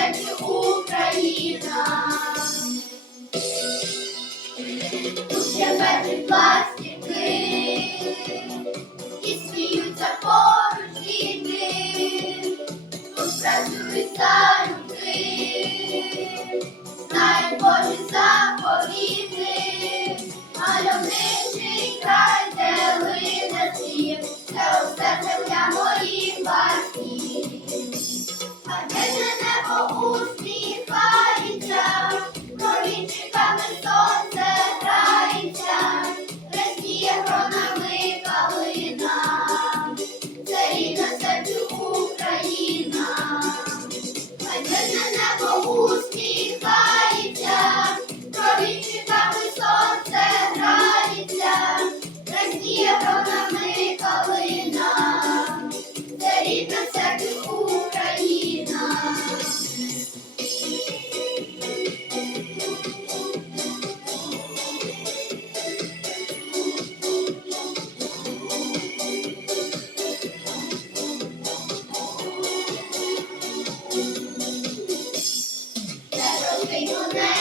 серці Україна, тут щебечуть пластики і сміються поруч діти, тут працюють. рідна це Україна. Не розкину не